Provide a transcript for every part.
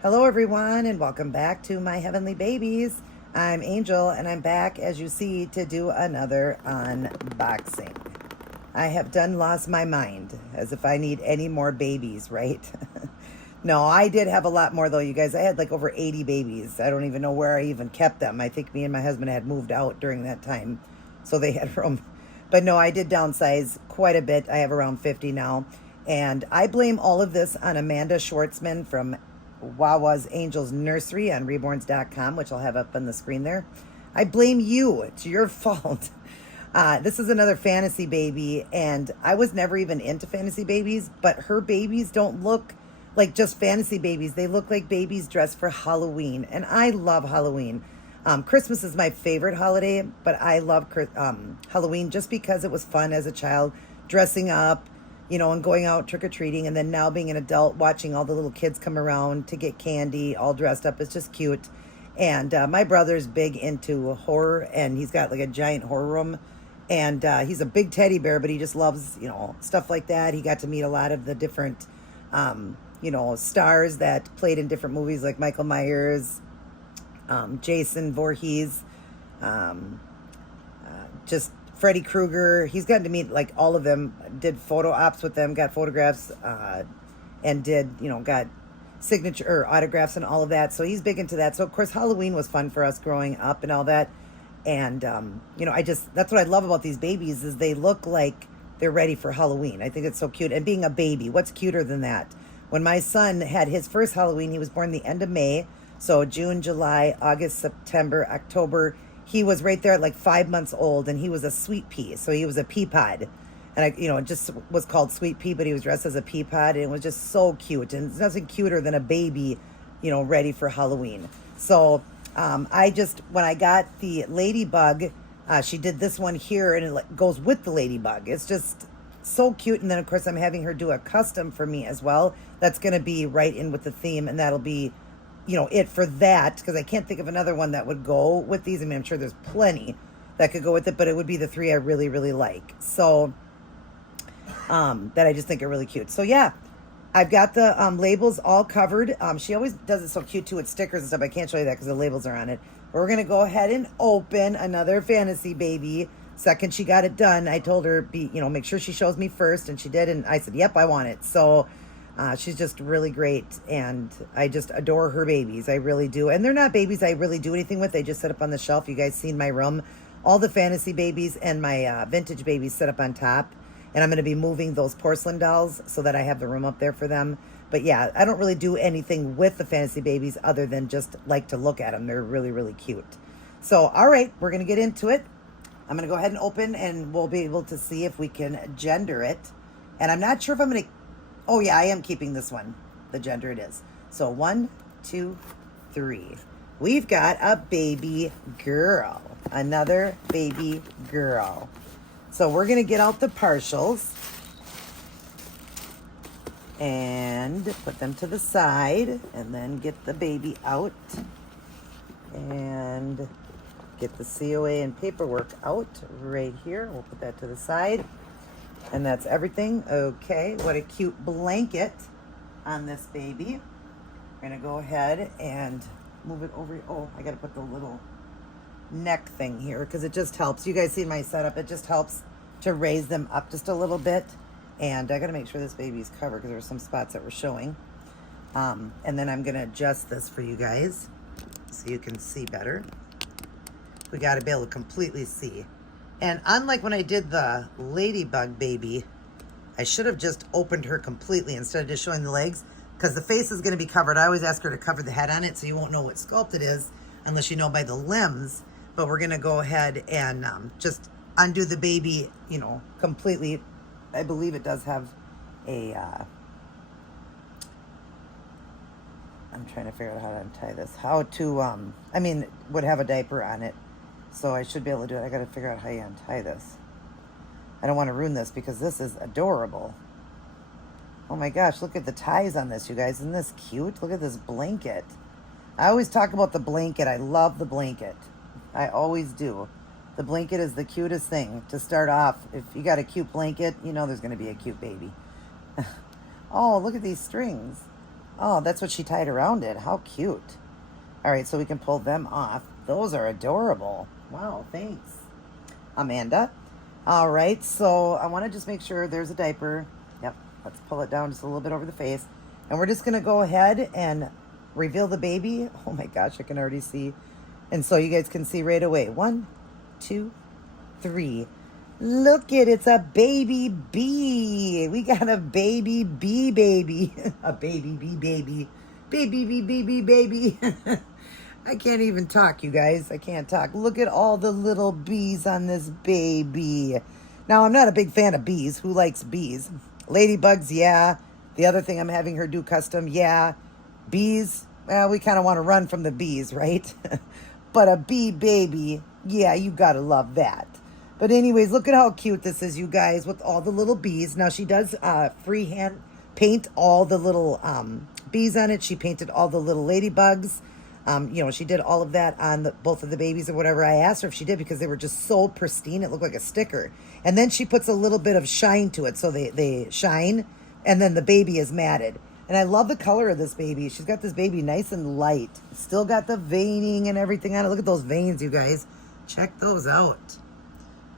Hello, everyone, and welcome back to my heavenly babies. I'm Angel, and I'm back, as you see, to do another unboxing. I have done lost my mind, as if I need any more babies, right? No, I did have a lot more, though, you guys. I had like over 80 babies. I don't even know where I even kept them. I think me and my husband had moved out during that time, so they had room. But no, I did downsize quite a bit. I have around 50 now. And I blame all of this on Amanda Schwartzman from Wawa's Angels Nursery on reborns.com, which I'll have up on the screen there. I blame you. It's your fault. This is another fantasy baby, and I was never even into fantasy babies, but her babies don't look like just fantasy babies. They look like babies dressed for Halloween, and I love Halloween. Christmas is my favorite holiday, but I love Halloween just because it was fun as a child, dressing up, and going out trick-or-treating, and then now being an adult, watching all the little kids come around to get candy, all dressed up. It's just cute. And my brother's big into horror, and he's got like a giant horror room. And he's a big teddy bear, but he just loves, stuff like that. He got to meet a lot of the different, stars that played in different movies, like Michael Myers, Jason Voorhees, just Freddy Krueger. He's gotten to meet like all of them, did photo ops with them, got photographs, and got signature or autographs and all of that. So he's big into that. So of course Halloween was fun for us growing up and all that. And that's what I love about these babies is they look like they're ready for Halloween. I think it's so cute. And being a baby, what's cuter than that? When my son had his first Halloween, he was born the end of May. So June, July, August, September, October. He was right there at like 5 months old, and he was a sweet pea. So he was a pea pod. And it just was called Sweet Pea, but he was dressed as a pea pod, and it was just so cute. And it's nothing cuter than a baby, ready for Halloween. So when I got the ladybug, she did this one here, and it goes with the ladybug. It's just so cute. And then, of course, I'm having her do a custom for me as well. That's going to be right in with the theme, and that'll be, it for that, because I can't think of another one that would go with these. I mean, I'm sure there's plenty that could go with it, but it would be the three I really, really like. So that I just think are really cute. So yeah, I've got the labels all covered. She always does it so cute too with stickers and stuff. I can't show you that because the labels are on it. But we're going to go ahead and open another fantasy baby. Second she got it done, I told her, make sure she shows me first. And she did. And I said, yep, I want it. So she's just really great. And I just adore her babies. I really do. And they're not babies I really do anything with. They just sit up on the shelf. You guys seen my room. All the fantasy babies and my vintage babies sit up on top. And I'm going to be moving those porcelain dolls so that I have the room up there for them. But yeah, I don't really do anything with the fantasy babies other than just like to look at them. They're really, really cute. So, all right, we're going to get into it. I'm going to go ahead and open, and we'll be able to see if we can gender it. And I'm not sure if I'm going to... Oh, yeah, I am keeping this one. The gender it is. So 1, 2, 3. We've got a baby girl. Another baby girl. So we're going to get out the partials and put them to the side, and then get the baby out and get the COA and paperwork out right here. We'll put that to the side, and that's everything. Okay, what a cute blanket on this baby. We're going to go ahead and move it over. Oh, I got to put the little neck thing here because it just helps. You guys see my setup. It just helps to raise them up just a little bit. And I got to make sure this baby's covered because there were some spots that were showing. And then I'm going to adjust this for you guys so you can see better. We got to be able to completely see. And unlike when I did the ladybug baby, I should have just opened her completely instead of just showing the legs, because the face is going to be covered. I always ask her to cover the head on it so you won't know what sculpt it is unless you know by the limbs. But we're going to go ahead and just undo the baby, completely. I believe it does have a, I'm trying to figure out how to untie this. How to, would have a diaper on it. So I should be able to do it. I got to figure out how you untie this. I don't want to ruin this because this is adorable. Oh my gosh, look at the ties on this, you guys. Isn't this cute? Look at this blanket. I always talk about the blanket. I love the blanket. I always do. The blanket is the cutest thing to start off. If you got a cute blanket, there's going to be a cute baby. Oh, look at these strings. Oh, that's what she tied around it. How cute. All right, so we can pull them off. Those are adorable. Wow, thanks, Amanda. All right, so I want to just make sure there's a diaper. Yep, let's pull it down just a little bit over the face. And we're just going to go ahead and reveal the baby. Oh my gosh, I can already see. And so you guys can see right away. 1, 2, 3. Look it, it's a baby bee. We got a baby bee baby. A baby bee baby. Baby bee baby baby. I can't even talk, you guys. I can't talk. Look at all the little bees on this baby. Now, I'm not a big fan of bees. Who likes bees? Ladybugs, yeah. The other thing I'm having her do custom, yeah. Bees, well, we kind of want to run from the bees, right? But a bee baby, yeah, you got to love that. But anyways, look at how cute this is, you guys, with all the little bees. Now, she does freehand paint all the little bees on it. She painted all the little ladybugs. She did all of that on both of the babies or whatever. I asked her if she did because they were just so pristine. It looked like a sticker. And then she puts a little bit of shine to it. So they shine, and then the baby is matted. And I love the color of this baby. She's got this baby nice and light. Still got the veining and everything on it. Look at those veins, you guys. Check those out.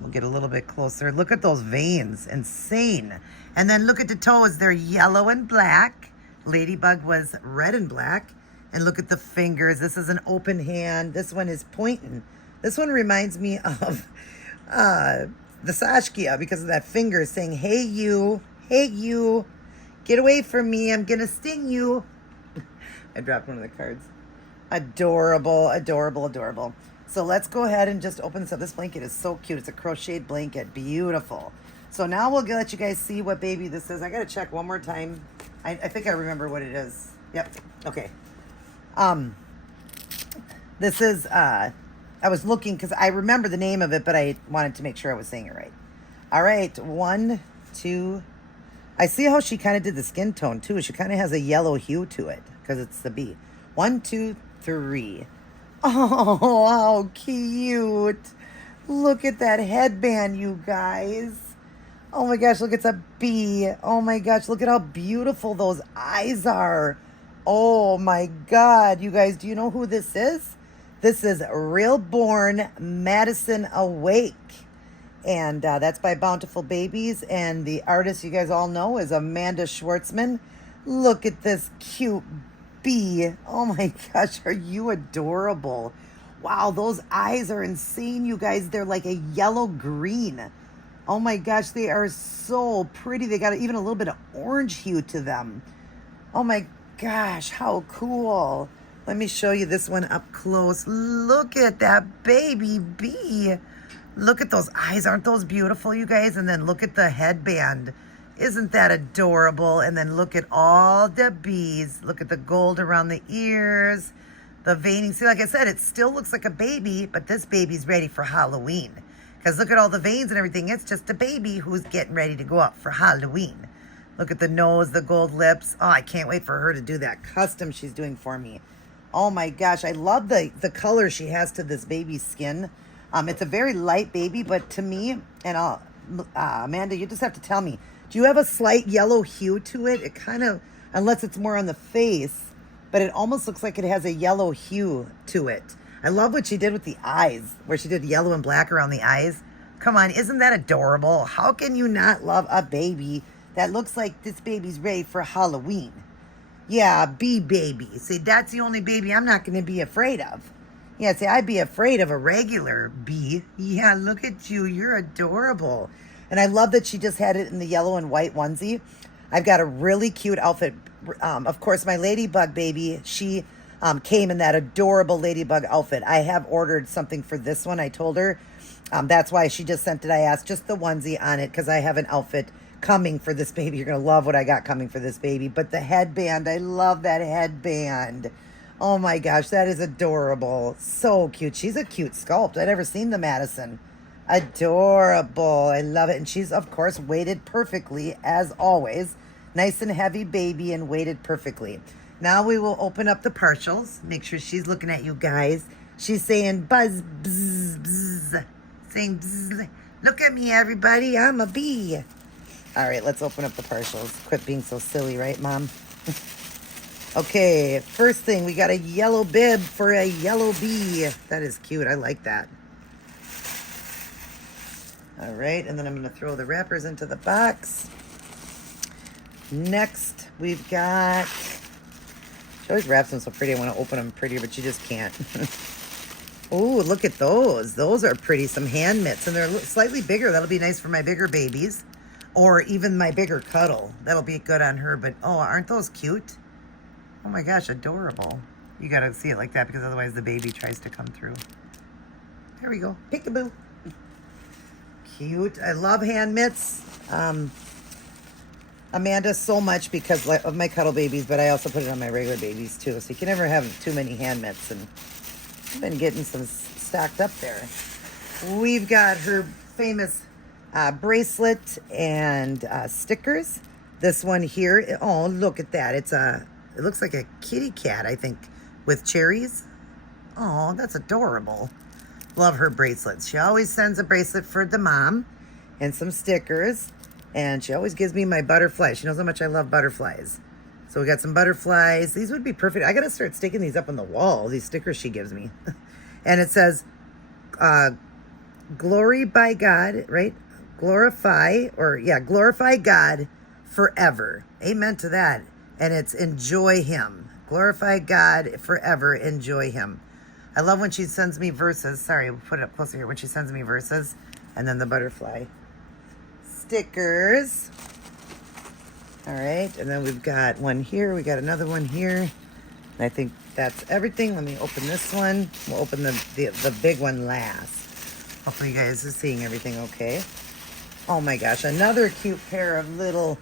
We'll get a little bit closer. Look at those veins. Insane. And then look at the toes. They're yellow and black. Ladybug was red and black. And look at the fingers. This is an open hand. This one is pointing. This one reminds me of the Sashkia because of that finger saying, hey, you, get away from me. I'm going to sting you. I dropped one of the cards. Adorable, adorable, adorable. So let's go ahead and just open this up. This blanket is so cute. It's a crocheted blanket. Beautiful. So now we'll let you guys see what baby this is. I got to check one more time. I think I remember what it is. Yep. Okay. This is, I was looking because I remember the name of it, but I wanted to make sure I was saying it right. All right. 1, 2. I see how she kind of did the skin tone too. She kind of has a yellow hue to it because it's the bee. 1, 2, 3. Oh, how cute. Look at that headband, you guys. Oh my gosh, look, it's a bee. Oh my gosh, look at how beautiful those eyes are. Oh my God, you guys, do you know who this is? This is Reborn Madison Awake. And that's by Bountiful Babies. And the artist you guys all know is Amanda Schwartzman. Look at this cute bee. Oh my gosh, are you adorable? Wow, those eyes are insane, you guys. They're like a yellow green. Oh my gosh, they are so pretty. They got even a little bit of orange hue to them. Oh my gosh, how cool. Let me show you this one up close. Look at that baby bee. Look at those eyes. Aren't those beautiful, you guys? And then look at the headband. Isn't that adorable? And then look at all the bees. Look at the gold around the ears, the veining. See, like I said, it still looks like a baby, but this baby's ready for Halloween. Because look at all the veins and everything. It's just a baby who's getting ready to go up for Halloween. Look at the nose, the gold lips. Oh, I can't wait for her to do that custom she's doing for me. Oh my gosh, I love the color she has to this baby's skin. It's a very light baby, but to me, and Amanda, you just have to tell me, do you have a slight yellow hue to it? It kind of, unless it's more on the face, but it almost looks like it has a yellow hue to it. I love what she did with the eyes, where she did yellow and black around the eyes. Come on, isn't that adorable? How can you not love a baby that looks like this baby's ready for Halloween? Yeah, bee baby. See, that's the only baby I'm not going to be afraid of. Yeah, see, I'd be afraid of a regular bee. Yeah, look at you. You're adorable. And I love that she just had it in the yellow and white onesie. I've got a really cute outfit. Of course, my ladybug baby, she came in that adorable ladybug outfit. I have ordered something for this one. I told her. That's why she just sent it. I asked just the onesie on it because I have an outfit coming for this baby. You're going to love what I got coming for this baby. But the headband, I love that headband. Oh my gosh, that is adorable. So cute. She's a cute sculpt. I'd never seen the Madison. Adorable. I love it. And she's, of course, weighted perfectly, as always. Nice and heavy baby and weighted perfectly. Now we will open up the partials. Make sure she's looking at you guys. She's saying buzz, bzz, bzz. Saying bzz. Look at me, everybody. I'm a bee. All right, let's open up the partials. Quit being so silly, right, Mom? Okay, first thing, we got a yellow bib for a yellow bee. That is cute. I like that. All right, and then I'm going to throw the wrappers into the box. Next, we've got... She always wraps them so pretty. I want to open them prettier, but you just can't. Oh, look at those. Those are pretty. Some hand mitts, and they're slightly bigger. That'll be nice for my bigger babies, or even my bigger cuddle. That'll be good on her, but oh, aren't those cute? Oh my gosh, adorable. You got to see it like that because otherwise the baby tries to come through. There we go. Peekaboo. Cute. I love hand mitts. Amanda so much because of my cuddle babies, but I also put it on my regular babies too. So you can never have too many hand mitts, and I've been getting some stacked up there. We've got her famous bracelet and stickers. This one here, oh, look at that. It looks like a kitty cat, I think, with cherries. Oh, that's adorable. Love her bracelets. She always sends a bracelet for the mom and some stickers. And she always gives me my butterflies. She knows how much I love butterflies. So we got some butterflies. These would be perfect. I got to start sticking these up on the wall, these stickers she gives me. And it says, glory by God, right? Glorify God forever. Amen to that. And it's enjoy him. Glorify God forever. Enjoy him. I love when she sends me verses. Sorry, we'll put it up closer here. When she sends me verses. And then the butterfly. Stickers. All right, and then we've got one here. We got another one here. And I think that's everything. Let me open this one. We'll open the big one last. Hopefully you guys are seeing everything okay. Oh my gosh, another cute pair of little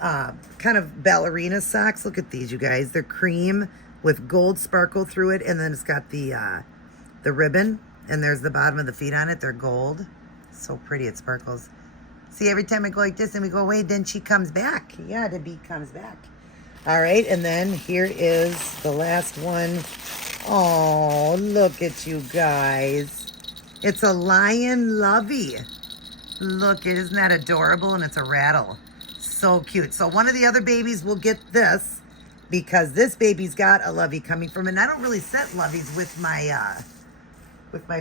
kind of ballerina socks. Look at these, you guys. They're cream with gold sparkle through it, and then it's got the ribbon, and there's the bottom of the feet on it. They're gold. So pretty, it sparkles. See, every time I go like this and we go away, then she comes back. Yeah, the bee comes back. All right, and then here is the last one. Oh, look at you guys. It's a lion lovey. Look, isn't that adorable? And it's a rattle. So cute. So one of the other babies will get this because this baby's got a lovey coming from, and I don't really set loveys with my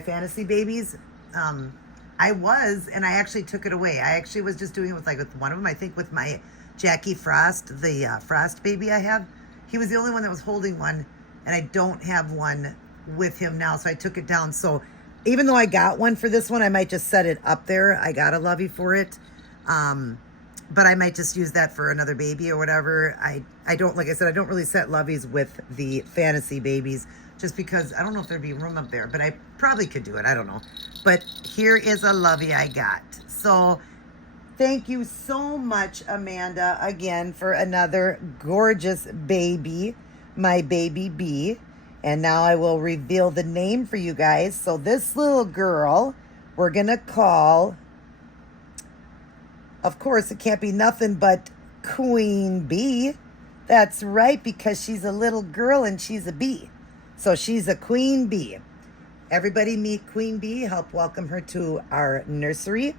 fantasy babies. And I actually took it away. I actually was just doing it with one of them. I think with my Jackie Frost, the Frost baby I have. He was the only one that was holding one, and I don't have one with him now, so I took it down. So even though I got one for this one, I might just set it up there. I got a lovey for it. But I might just use that for another baby or whatever. I don't, like I said, I don't really set loveys with the fantasy babies just because I don't know if there'd be room up there, but I probably could do it. I don't know. But here is a lovey I got. So thank you so much, Amanda, again, for another gorgeous baby, my baby bee. And now I will reveal the name for you guys. So this little girl, we're going to call, of course, it can't be nothing but Queen Bee. That's right, because she's a little girl and she's a bee. So she's a Queen Bee. Everybody meet Queen Bee. Help welcome her to our nursery.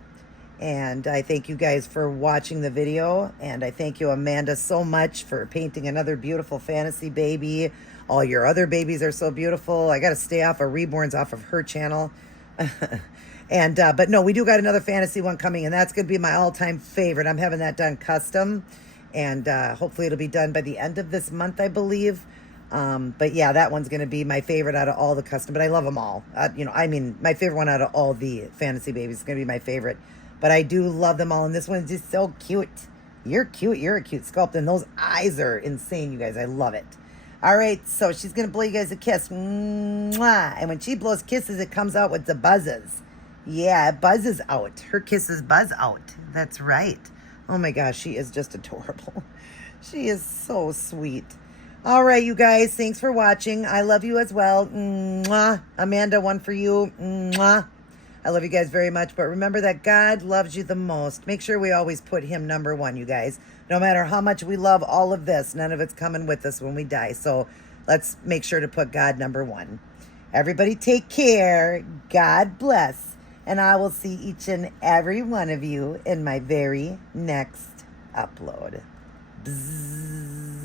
And I thank you guys for watching the video. And I thank you, Amanda, so much for painting another beautiful fantasy baby. All your other babies are so beautiful. I got to stay off of Reborn's off of her channel. And but no, we do got another fantasy one coming, and that's going to be my all-time favorite. I'm having that done custom, and hopefully it'll be done by the end of this month, I believe. But yeah, that one's going to be my favorite out of all the custom, but I love them all. My favorite one out of all the fantasy babies is going to be my favorite, but I do love them all, and this one's just so cute. You're cute. You're a cute sculpt, and those eyes are insane, you guys. I love it. All right, so she's going to blow you guys a kiss. Mwah. And when she blows kisses, it comes out with the buzzes. Yeah, it buzzes out. Her kisses buzz out. That's right. Oh my gosh, she is just adorable. She is so sweet. All right, you guys, thanks for watching. I love you as well. Mwah. Amanda, one for you. Mwah. I love you guys very much, but remember that God loves you the most. Make sure we always put him number one, you guys. No matter how much we love all of this, none of it's coming with us when we die. So let's make sure to put God number one. Everybody take care. God bless. And I will see each and every one of you in my very next upload. Bzzz.